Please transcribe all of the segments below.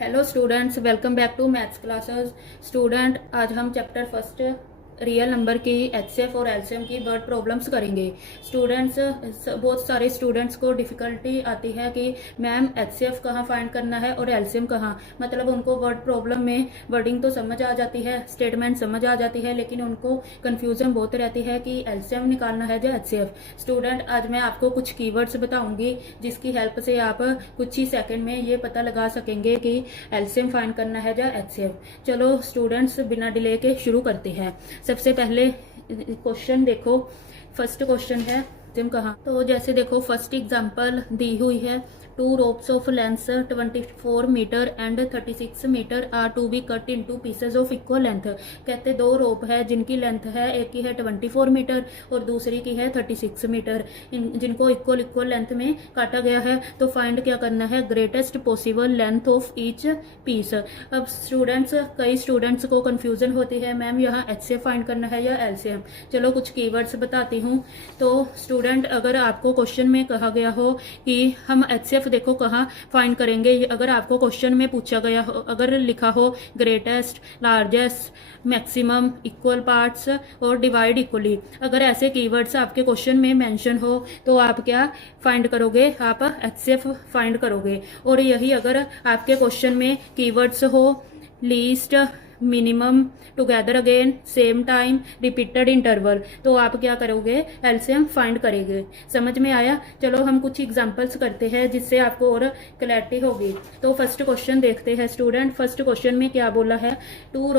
Hello students, welcome back to maths classes. Student, आज हम chapter first real number की HCF और LCM की वर्ड प्रॉब्लम्स करेंगे। स्टूडेंट्स, बहुत सारे स्टूडेंट्स को डिफ़िकल्टी आती है कि मैम एचसीएफ कहाँ फाइंड करना है और एलसीएम कहाँ। मतलब उनको वर्ड प्रॉब्लम में वर्डिंग तो समझ आ जाती है, स्टेटमेंट समझ आ जाती है, लेकिन उनको कन्फ्यूजन बहुत रहती है कि एलसीएम निकालना है या एचसीएफ। स्टूडेंट, आज मैं आपको कुछ कीवर्ड्स बताऊंगी जिसकी हेल्प से आप कुछ ही सेकंड में ये पता लगा सकेंगे कि एलसीएम फाइंड करना है या एचसीएफ। चलो स्टूडेंट्स, बिना डिले के शुरू करते हैं। सबसे पहले क्वेश्चन देखो। फर्स्ट क्वेश्चन है एलसीएम कहाँ। तो जैसे देखो, फर्स्ट एग्जांपल दी हुई है, 2 ropes of length 24 metre and 36 metre are to be cut into pieces of equal length. कहते दो रोप है जिनकी लेंथ है, एक की है 24 मीटर और दूसरी की है 36 मीटर, जिनको इक्वल लेंथ में काटा गया है। तो फाइंड क्या करना है, greatest possible length of each piece. अब स्टूडेंट्स, कई स्टूडेंट्स को कंफ्यूजन होती है, मैम यहाँ एचसीएफ फाइंड करना है या एलसीएम। चलो कुछ कीवर्ड्स बताती हूँ। तो स्टूडेंट, अगर आपको क्वेश्चन में कहा गया हो कि हम एचसीएफ देखो कहाँ फाइंड करेंगे, अगर आपको क्वेश्चन में पूछा गया हो, अगर लिखा हो greatest, largest, maximum, equal parts और डिवाइड इक्वली, अगर ऐसे कीवर्ड्स आपके क्वेश्चन में मेंशन हो तो आप क्या फाइंड करोगे, आप एचसीएफ फाइंड करोगे। और यही अगर आपके क्वेश्चन में कीवर्ड्स हो least, minimum, together again, same time, repeated interval, तो आप क्या करोगे, एलसीएम फाइंड करेंगे। समझ में आया। चलो हम कुछ एग्जांपल्स करते हैं जिससे आपको और क्लैरिटी होगी। तो फर्स्ट क्वेश्चन देखते हैं स्टूडेंट। फर्स्ट क्वेश्चन में क्या बोला है, 2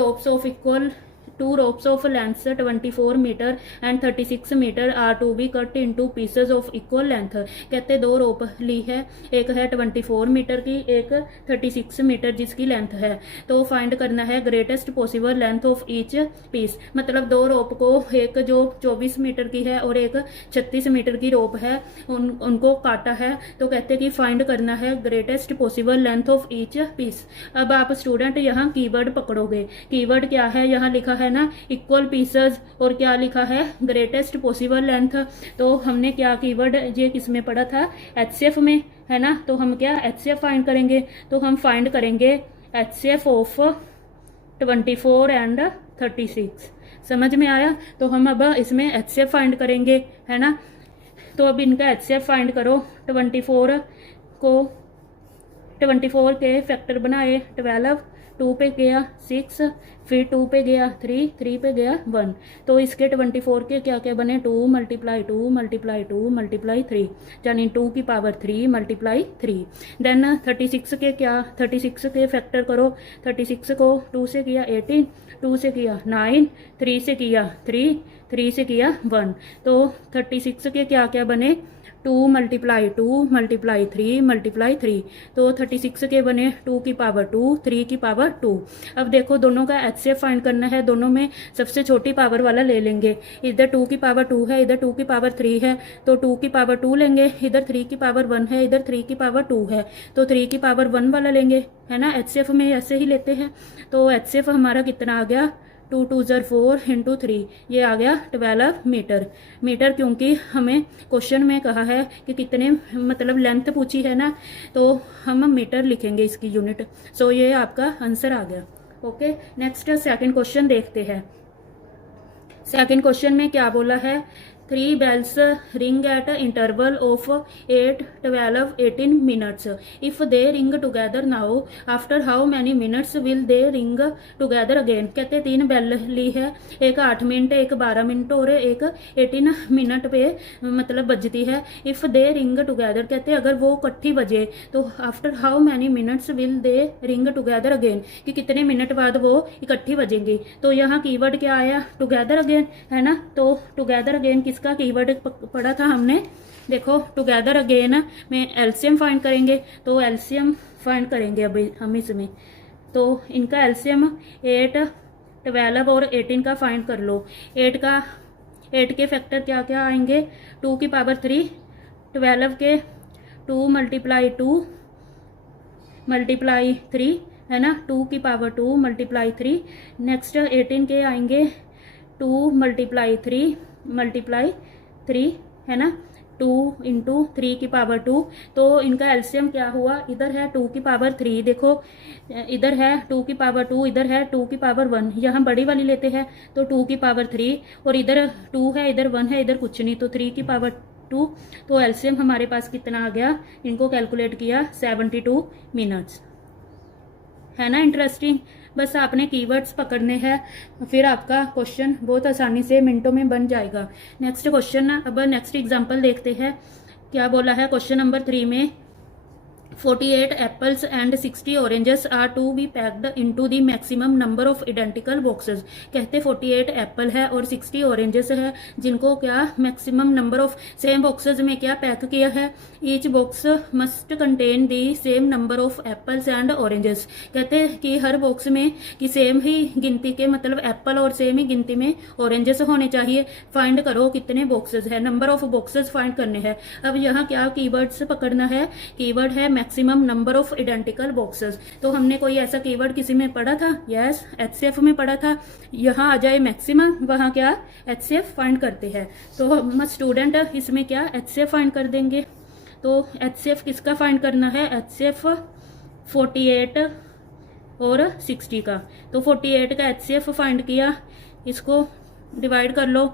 ropes of length 24 metre and 36 metre are to be cut into pieces of equal length. कहते दो रोप ली है, एक है 24 मीटर की, एक 36 मीटर जिसकी लेंथ है। तो फाइंड करना है greatest possible length of each piece. मतलब दो रोप को, एक जो 24 मीटर की है और एक 36 मीटर की रोप है, उनको काटा है। तो कहते कि फाइंड करना है greatest possible length of each piece. अब आप स्टूडेंट यहाँ कीवर्ड पकड़ोगे। कीवर्ड क्या है, यहाँ लिखा है ना इक्वल पीसेस, और क्या लिखा है, ग्रेटेस्ट पॉसिबल लेंथ। तो हमने क्या कीवर्ड, ये किसमें पढ़ा था, एचसीएफ में, है ना। तो हम क्या एचसीएफ फाइंड करेंगे। तो हम फाइंड करेंगे एचसीएफ ऑफ 24 एंड 36। समझ में आया। तो हम अब इसमें एचसीएफ फाइंड करेंगे, है ना। तो अब इनका एचसीएफ फाइंड करो। 24 के फैक्टर बनाए 12, 2 पे गया 6, फिर 2 पे गया 3, 3 पे गया 1। तो इसके 24 के क्या क्या बने, 2 मल्टीप्लाई 2 मल्टीप्लाई 2 मल्टीप्लाई 3, यानी 2 की पावर 3 मल्टीप्लाई 3। देन 36 के क्या, 36 के फैक्टर करो। 36 को 2 से किया 18, 2 से किया 9, 3 से किया 3, 3 से किया 1। तो 36 के क्या क्या बने, 2 मल्टीप्लाई 2 मल्टीप्लाई 3 मल्टीप्लाई 3। तो 36 के बने 2 की पावर 2, 3 की पावर 2। अब देखो दोनों का एचसीएफ फाइंड करना है, दोनों में सबसे छोटी पावर वाला ले लेंगे। इधर 2 की पावर 2 है, इधर 2 की पावर 3 है, तो 2 की पावर 2 लेंगे। इधर 3 की पावर 1 है, इधर 3 की पावर 2 है, तो 3 की पावर 1 वाला लेंगे, है ना। एचसीएफ में ऐसे ही लेते हैं। तो एचसीएफ हमारा कितना आ गया, 2 2 4 इंटू 3, ये आ गया 12 मीटर। मीटर क्योंकि हमें क्वेश्चन में कहा है कि कितने, मतलब लेंथ पूछी है ना, तो हम मीटर लिखेंगे इसकी यूनिट। सो ये आपका आंसर आ गया। ओके, नेक्स्ट सेकंड क्वेश्चन देखते हैं। सेकंड क्वेश्चन में क्या बोला है, 3 bells ring at interval of 8, 12, 18 minutes. If they ring together now, after how many minutes will they ring together again? कहते 3 बेल ली है, एक 8 मिनट, एक 12 मिनट और एक 18 मिनट पे मतलब बजती है। इफ दे रिंग टुगेदर, कहते अगर वो इकट्ठी बजे तो after how many minutes will they ring together again, कि कितने मिनट बाद वो इकट्ठी बजेंगी। तो यहाँ कीवर्ड क्या आया, टुगेदर अगेन, है ना। तो टुगेदर अगेन किसका कीवर्ड पढ़ा था हमने, देखो टुगेदर अगेन में एलसीएम फाइंड करेंगे। तो एलसीएम फाइंड करेंगे अभी हम इसमें। तो इनका एलसीएम 8, 12 और 18 का फाइंड कर लो। 8 के फैक्टर क्या क्या आएंगे, 2 की पावर 3, 12 के 2 मल्टीप्लाई 2 मल्टीप्लाई 3, है ना, 2 की पावर 2 मल्टीप्लाई 3। नेक्स्ट 18 के आएंगे 2 मल्टीप्लाई 3 मल्टीप्लाई 3, है ना। 2 × 3 की पावर 2, तो इनका एलसीएम क्या हुआ, इधर है 2 की पावर 3, देखो इधर है 2 की पावर 2, इधर है 2 की पावर 1, यहाँ बड़ी वाली लेते हैं तो 2 की पावर 3, और इधर 2 है, इधर 1 है, इधर कुछ नहीं, तो 3 की पावर 2, तो एलसीएम हमारे पास कितना आ गया, इनको कैलकुलेट किया 72 मिनट्स। है ना इंटरेस्टिंग। बस आपने कीवर्ड्स पकड़ने हैं, फिर आपका क्वेश्चन बहुत आसानी से मिनटों में बन जाएगा। नेक्स्ट क्वेश्चन, अब नेक्स्ट एग्जांपल देखते हैं क्या बोला है क्वेश्चन नंबर 3 में। 48 apples and 60 oranges are to be packed into the maximum number of identical boxes। कहते 48 एप्पल है और 60 ऑरेंजेस है, जिनको क्या maximum number of same boxes में क्या पैक किया है। Each box must contain the same number of apples and oranges. कहते हैं कि हर बॉक्स में कि सेम ही गिनती के, मतलब एप्पल और सेम ही गिनती में ऑरेंजेस होने चाहिए। फाइंड करो कितने बॉक्सेस है, नंबर ऑफ बॉक्सेस फाइंड करने हैं। अब यहाँ क्या कीवर्ड्स पकड़ना है, कीवर्ड है maximum number of identical boxes. तो हमने कोई ऐसा कीवर्ड किसी में पढ़ा था, यस एचसीएफ में पढ़ा था। यहाँ आ जाए मैक्सिमम, वहाँ क्या एचसीएफ फाइंड करते हैं। तो हम स्टूडेंट इसमें क्या एचसीएफ फाइंड कर देंगे। तो एचसीएफ किसका फाइंड करना है, एचसीएफ 48 और 60 का। तो 48 का एचसीएफ फाइंड किया, इसको डिवाइड कर लो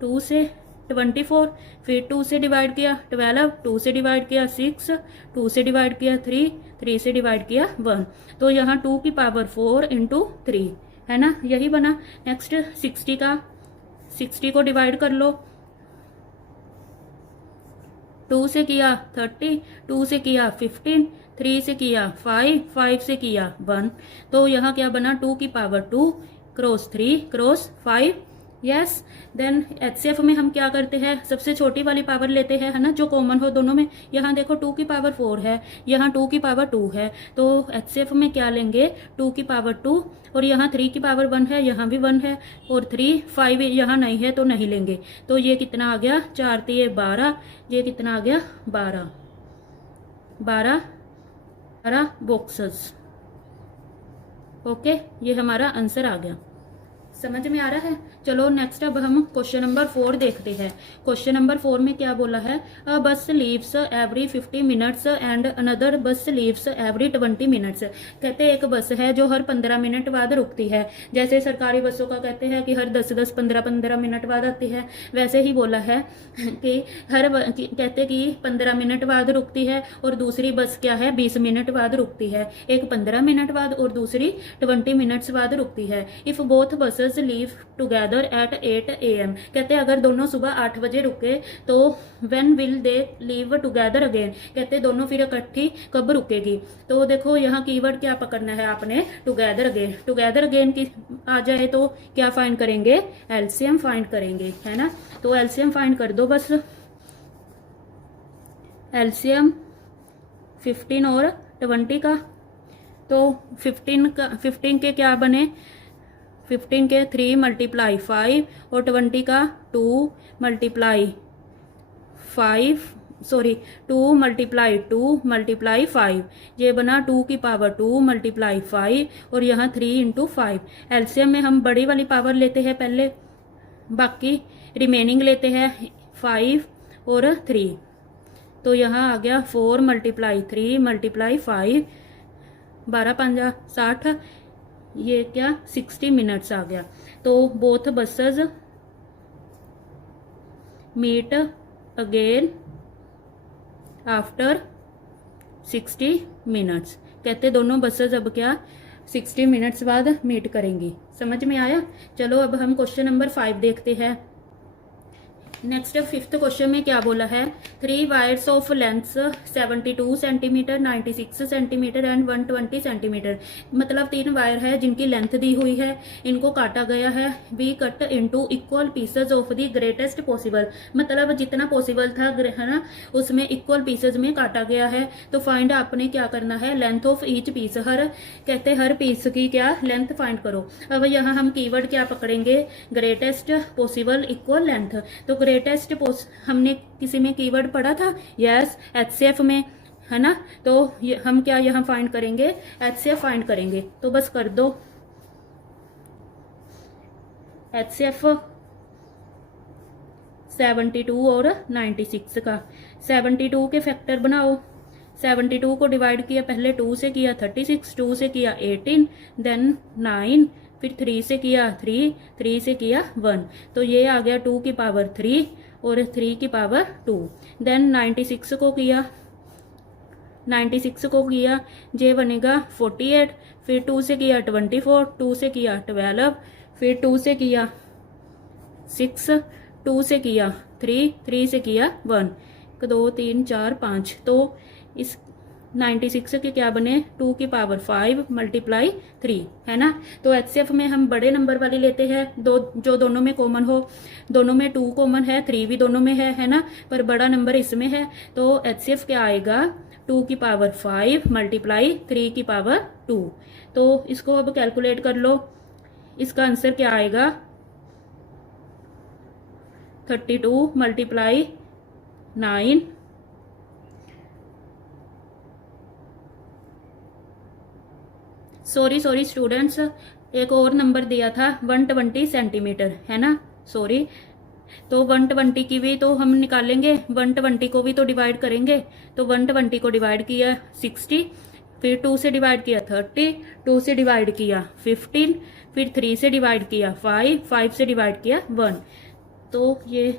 2 से 24, फिर 2 से डिवाइड किया 12, 2 से डिवाइड किया 6, 2 से डिवाइड किया 3, 3 से डिवाइड किया 1। तो यहाँ 2 की पावर 4 × 3 है ना, यही बना। नेक्स्ट 60 का, 60 को डिवाइड कर लो, 2 से किया 30, 2 से किया 15, 3 से किया 5, 5 से किया 1। तो यहाँ क्या बना 2 की power 2 cross 3 cross 5। Yes, then HCF में हम क्या करते हैं, सबसे छोटी वाली पावर लेते हैं, है ना, जो कॉमन हो दोनों में। यहाँ देखो 2 की पावर 4 है, यहाँ 2 की पावर 2 है, तो एचसीएफ में क्या लेंगे 2 की पावर 2, और यहाँ 3 की पावर 1 है, यहाँ भी 1 है, और 3 5 यहाँ नहीं है तो नहीं लेंगे। तो ये कितना आ गया 4 3 12, ये कितना आ गया 12 12 12 बॉक्सेस। ओके, ये हमारा आंसर आ गया। समझ में आ रहा है। चलो नेक्स्ट अब हम क्वेश्चन नंबर 4 देखते हैं। क्वेश्चन नंबर 4 में क्या बोला है, अ बस leaves every 50 minutes and another बस लीव्स एवरी 20 मिनट्स। कहते हैं एक बस है जो हर 15 मिनट बाद रुकती है। जैसे सरकारी बसों का कहते हैं कि हर 10-10 15-15 मिनट बाद आती है, वैसे ही बोला है कि कहते कि 15 मिनट बाद रुकती है, और दूसरी बस क्या है 20 मिनट बाद रुकती है। एक 15 मिनट बाद और दूसरी 20 मिनट्स बाद रुकती है। If both buses leave together at 8 AM। कहते हैं अगर दोनों सुबह 8 बजे रुके तो when will they leave together again. कहते दोनों फिर इकट्ठी कब रुकेगी। तो देखो यहाँ कीवर्ड क्या पकड़ना है आपने, टुगेदर अगेन। टुगेदर अगेन की आ जाए तो क्या फाइंड करेंगे, एलसीएम फाइंड करेंगे, है ना। तो एलसीएम फाइंड कर दो बस। एलसीएम 15 और 20 का, तो 15 के क्या बने, 15 के 3 × 5 और 20 का 2 × 5, सॉरी 2 × 2 × 5, ये बना 2 की पावर 2 × 5, और यहाँ 3 × 5। एलसीएम में हम बड़ी वाली पावर लेते हैं पहले, बाकी रिमेनिंग लेते हैं 5 और 3। तो यहाँ आ गया 4 × 3 × 5, 12 5 60, ये क्या 60 मिनट्स आ गया। तो both buses meet again after 60 minutes. कहते दोनों बसेस अब क्या 60 मिनट्स बाद मीट करेंगी। समझ में आया। चलो अब हम क्वेश्चन नंबर 5 देखते हैं। नेक्स्ट 5th क्वेश्चन में क्या बोला है, 3 wires of length 72 centimetre, 96 centimetre and 120 centimetre. मतलब 3 वायर है जिनकी लेंथ दी हुई है, इनको काटा गया है। Be cut into equal pieces of the greatest possible. मतलब जितना पॉसिबल था, है ना, उसमें इक्वल पीसेज में काटा गया है। तो फाइंड आपने क्या करना है, लेंथ ऑफ ईच पीस। कहते हर पीस की क्या लेंथ फाइंड करो। अब यहाँ हम कीवर्ड क्या पकड़ेंगे, ग्रेटेस्ट पॉसिबल इक्वल लेंथ। तो ग्रेटेस्ट हमने किसी में कीवर्ड पढ़ा था, यस एचसीएफ में, है ना। तो हम क्या यहाँ फाइंड करेंगे, एचसीएफ फाइंड करेंगे। तो बस कर दो एचसीएफ 72 और 96 का। 72 के फैक्टर बनाओ। 72 को डिवाइड किया, पहले 2 से किया 36, 2 से किया 18, देन 9, फिर 3 से किया 3, 3 से किया 1, तो ये आ गया 2 की पावर 3 और 3 की पावर 2। देन 96 को किया, 96 को किया, ये बनेगा 48, फिर 2 से किया 24, 2 से किया 12, फिर 2 से किया 6, 2 से किया 3, 3 से किया 1, 2 3 4 5, तो इस 96 के क्या बने 2 की पावर 5 मल्टीप्लाई 3, है ना। तो एचसीएफ में हम बड़े नंबर वाली लेते हैं, दो जो दोनों में कॉमन हो। दोनों में 2 कॉमन है, 3 भी दोनों में है ना, पर बड़ा नंबर इसमें है। तो एचसीएफ क्या आएगा 2 की पावर 5 मल्टीप्लाई 3 की पावर 2। तो इसको अब कैलकुलेट कर लो, इसका आंसर क्या आएगा 32 मल्टीप्लाई 9, सॉरी स्टूडेंट्स, एक और नंबर दिया था 120 सेंटीमीटर, है ना, सॉरी। तो 120 की भी तो हम निकालेंगे, 120 को भी तो डिवाइड करेंगे। तो 120 को डिवाइड किया 60, फिर 2 से डिवाइड किया 30, 2 से डिवाइड किया 15, फिर 3 से डिवाइड किया 5, 5 से डिवाइड किया 1, तो ये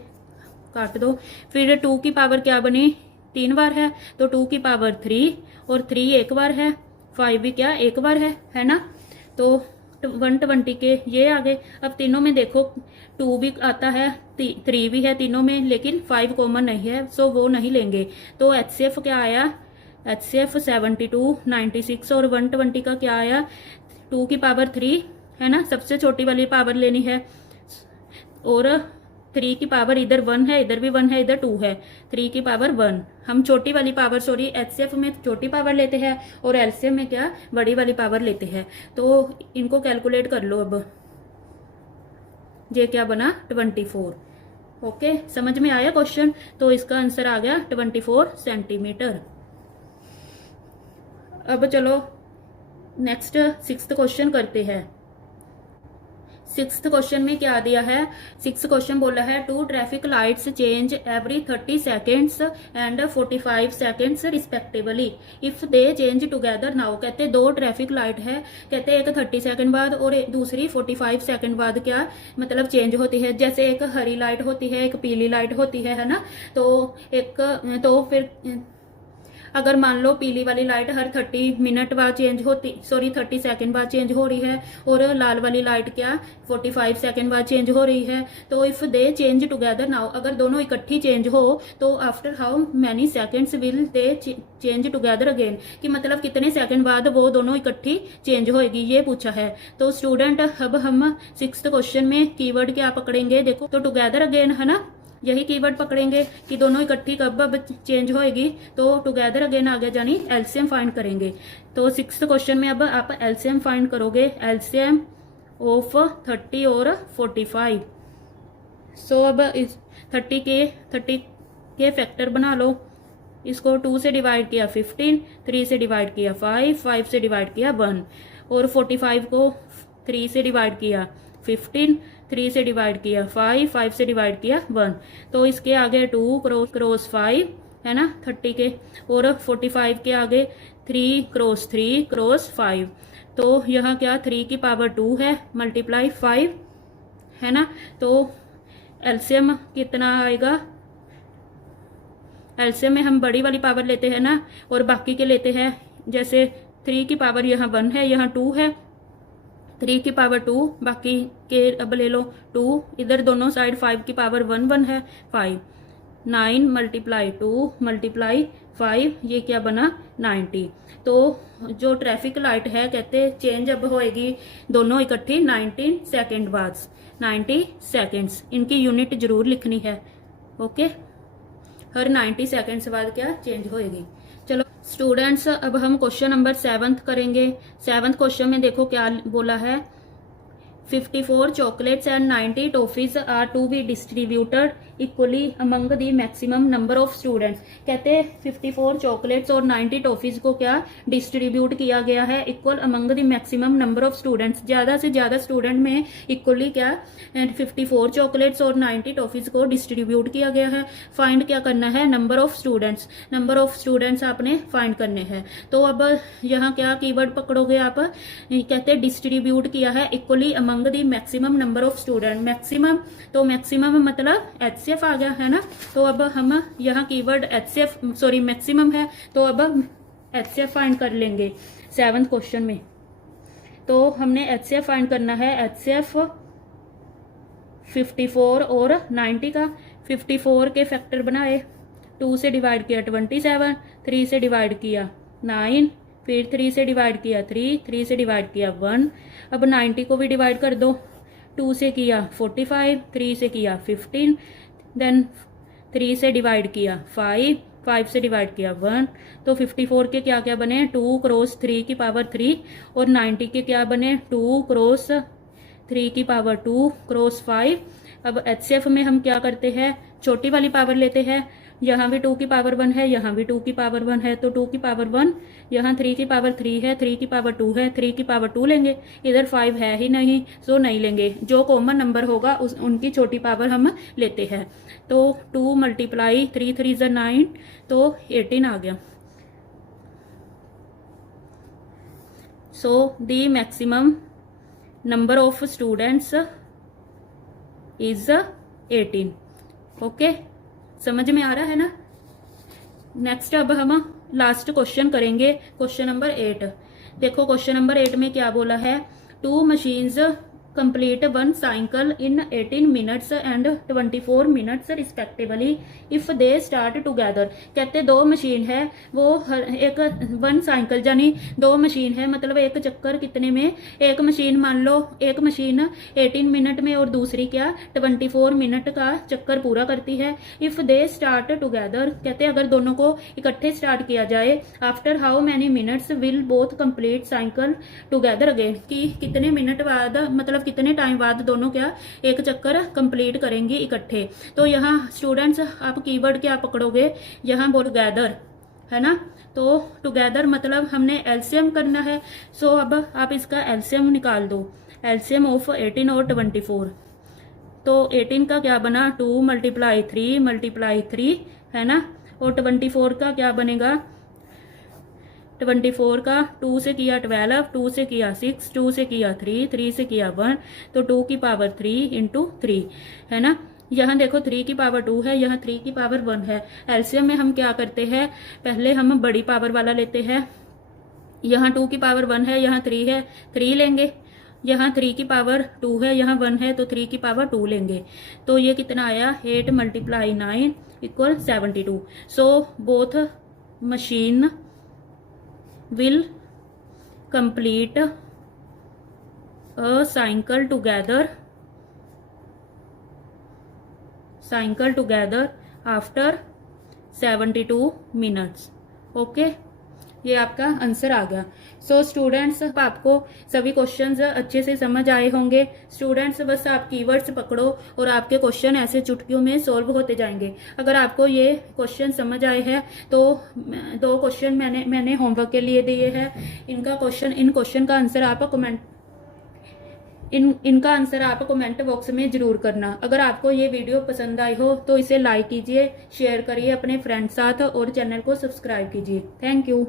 काट दो। फिर 2 की पावर क्या बनी 3 बार है, तो 2 की पावर 3 और 3 एक बार है, 5 भी क्या एक बार है ना। तो 120 के ये आ गए। अब तीनों में देखो 2 भी आता है, 3 भी है तीनों में, लेकिन 5 कॉमन नहीं है, सो वो नहीं लेंगे। तो एचसीएफ क्या आया, एचसीएफ 72, 96 और 120 का क्या आया 2 की पावर 3, है ना, सबसे छोटी वाली पावर लेनी है। और 3 की पावर इधर 1 है, इधर भी 1 है, इधर 2 है, 3 की पावर 1। हम छोटी वाली पावर, सॉरी एचसीएफ में छोटी पावर लेते हैं और एलसीएम में क्या बड़ी वाली पावर लेते हैं। तो इनको कैलकुलेट कर लो। अब ये क्या बना 24। ओके, समझ में आया क्वेश्चन। तो इसका आंसर आ गया 24 सेंटीमीटर। अब चलो नेक्स्ट 6th क्वेश्चन करते हैं। 6th क्वेश्चन में क्या दिया है, 6th क्वेश्चन बोला है 2 traffic lights change every 30 seconds and 45 seconds respectively if they change together now. कहते 2 ट्रैफिक लाइट है, कहते एक 30 सेकंड बाद और दूसरी 45 सेकंड बाद क्या मतलब चेंज होती है। जैसे एक हरी लाइट होती है, एक पीली लाइट होती है ना। तो फिर अगर मान लो पीली वाली लाइट हर 30 मिनट बाद चेंज होती, सॉरी 30 सेकंड बाद चेंज हो रही है, और लाल वाली लाइट क्या 45 सेकंड बाद चेंज हो रही है। तो if they change together now, अगर दोनों इकट्ठी चेंज हो तो after how many seconds will they change together again, कि मतलब कितने सेकंड बाद वो दोनों इकट्ठी चेंज होएगी, ये पूछा है। तो स्टूडेंट अब हम 6th क्वेश्चन में कीवर्ड क्या पकड़ेंगे, देखो तो टुगेदर अगेन है ना, यही कीवर्ड पकड़ेंगे कि दोनों इकट्ठी कब अब चेंज होएगी। तो टुगेदर अगेन आ गया, यानी एलसीएम फाइंड करेंगे। तो 6th क्वेश्चन में अब आप एलसीएम फाइंड करोगे, एलसीएम ऑफ 30 और 45। सो अब इस 30 के फैक्टर बना लो। इसको 2 से डिवाइड किया 15, 3 से डिवाइड किया 5, 5 से डिवाइड किया 1, और 45 को 3 से डिवाइड किया 15, 3 से डिवाइड किया 5, 5 से डिवाइड किया 1। तो इसके आगे 2 क्रॉस 5 है ना 30 के, और 45 के आगे 3 क्रॉस 3 क्रॉस 5। तो यहाँ क्या 3 की पावर 2 है मल्टीप्लाई 5, है ना। तो एलसीएम कितना आएगा, एलसीएम में हम बड़ी वाली पावर लेते हैं ना, और बाकी के लेते हैं। जैसे 3 की पावर यहाँ 1 है, यहाँ 2 है, 3 की पावर 2, बाकी के अब ले लो 2, इधर दोनों साइड 5 की पावर 1 1 है 5, 9 मल्टीप्लाई 2 मल्टीप्लाई 5, ये क्या बना 90। तो जो ट्रैफिक लाइट है कहते चेंज अब होएगी दोनों इकट्ठी 90 सेकेंड बाद, 90 सेकेंड्स, इनकी यूनिट जरूर लिखनी है। ओके, हर 90 सेकेंड्स बाद क्या चेंज होएगी। चलो स्टूडेंट्स, अब हम क्वेश्चन नंबर 7th करेंगे। 7th क्वेश्चन में देखो क्या बोला है, 54 chocolates and 90 toffees are to be distributed equally among the maximum number of students. कहते हैं 54 चॉकलेट्स और 90 टॉफीज को क्या डिस्ट्रीब्यूट किया गया है equal among the maximum number of students. ज़्यादा से ज़्यादा स्टूडेंट में इक्वली क्या 54 चॉकलेट्स और 90 टॉफीज को डिस्ट्रीब्यूट किया गया है। फाइंड क्या करना है, number of students. Number of students आपने फाइंड करने हैं। तो अब यहाँ क्या कीवर्ड पकड़ोगे आप, कहते हैं डिस्ट्रीब्यूट किया है equally among the maximum number of student. Maximum, तो मैक्सिमम मतलब HCF आ गया है ना। तो अब हम यहाँ कीवर्ड HCF सॉरी मैक्सिमम है, तो अब HCF फाइंड कर लेंगे 7th क्वेश्चन में। तो हमने HCF फाइंड करना है। HCF 54 और 90 का। 54 के फैक्टर बनाए, 2 से डिवाइड किया 27, 3 से डिवाइड किया 9, फिर 3 से डिवाइड किया 3, 3 से डिवाइड किया 1। अब 90 को भी डिवाइड कर दो, 2 से किया 45, 3 से किया 15, देन 3 से डिवाइड किया 5, 5 से डिवाइड किया 1। तो 54 के क्या क्या बने, 2 क्रॉस 3 की पावर 3, और 90 के क्या बने, 2 क्रॉस 3 की पावर 2 क्रॉस 5। अब HCF में हम क्या करते हैं, छोटी वाली पावर लेते हैं। यहाँ भी 2 की पावर 1 है, यहाँ भी 2 की पावर 1 है, तो 2 की पावर 1, यहाँ 3 की पावर 3 है, 3 की पावर 2 है, 3 की पावर 2 लेंगे। इधर 5 है ही नहीं, सो नहीं लेंगे। जो कॉमन नंबर होगा उनकी छोटी पावर हम लेते हैं। तो 2 मल्टीप्लाई 3 3 = 9, तो 18 आ गया। So the maximum number of students is 18। Okay, समझ में आ रहा है ना। नेक्स्ट अब हम लास्ट क्वेश्चन करेंगे, क्वेश्चन नंबर 8। देखो क्वेश्चन नंबर 8 में क्या बोला है, 2 machines complete 1 cycle in 18 minutes and 24 minutes respectively if they start together. कहते 2 मशीन है, वो एक 1 साइकिल यानी 2 मशीन है, मतलब एक चक्कर कितने में, एक मशीन मान लो एक मशीन 18 मिनट में और दूसरी क्या 24 मिनट का चक्कर पूरा करती है। इफ दे स्टार्ट टुगेदर, कहते अगर दोनों को इकट्ठे स्टार्ट किया जाए, after how many minutes will both complete cycle together again, कि कितने मिनट बाद मतलब कितने टाइम बाद दोनों क्या एक चक्कर कंप्लीट करेंगी इकट्ठे। तो यहाँ स्टूडेंट्स आप कीवर्ड क्या पकड़ोगे, यहाँ बोल टुगेदर है ना। तो टुगेदर मतलब हमने एलसीएम करना है। सो अब आप इसका एलसीएम निकाल दो, एलसीएम ऑफ 18 और 24। तो 18 का क्या बना, 2 मल्टीप्लाई 3 है ना, और 24 का क्या बनेगा, 24 का 2 से किया 12, 2 से किया 6, 2 से किया 3, 3 से किया 1, तो 2 की पावर 3 इंटू 3 है ना। यहाँ देखो 3 की पावर 2 है, यहाँ 3 की पावर 1 है। एलसीएम में हम क्या करते हैं, पहले हम बड़ी पावर वाला लेते हैं। यहाँ 2 की पावर 1 है, यहाँ 3 है, 3 लेंगे। यहाँ 3 की पावर 2 है, यहाँ 1 है, तो 3 की पावर 2 लेंगे। तो ये कितना आया, 8 multiply 9 equal 72। So both machine will complete a cycle together after 72 minutes। Okay, ये आपका आंसर आ गया। सो स्टूडेंट्स आपको सभी क्वेश्चंस अच्छे से समझ आए होंगे। स्टूडेंट्स बस आप कीवर्ड्स पकड़ो और आपके क्वेश्चन ऐसे चुटकियों में सॉल्व होते जाएंगे। अगर आपको ये क्वेश्चन समझ आए हैं तो 2 क्वेश्चन मैंने होमवर्क के लिए दिए हैं। इन क्वेश्चन का आंसर आप इनका आंसर आप कमेंट बॉक्स में जरूर करना। अगर आपको ये वीडियो पसंद आई हो तो इसे लाइक कीजिए, शेयर करिए अपने फ्रेंड्स साथ और चैनल को सब्सक्राइब कीजिए। Thank you.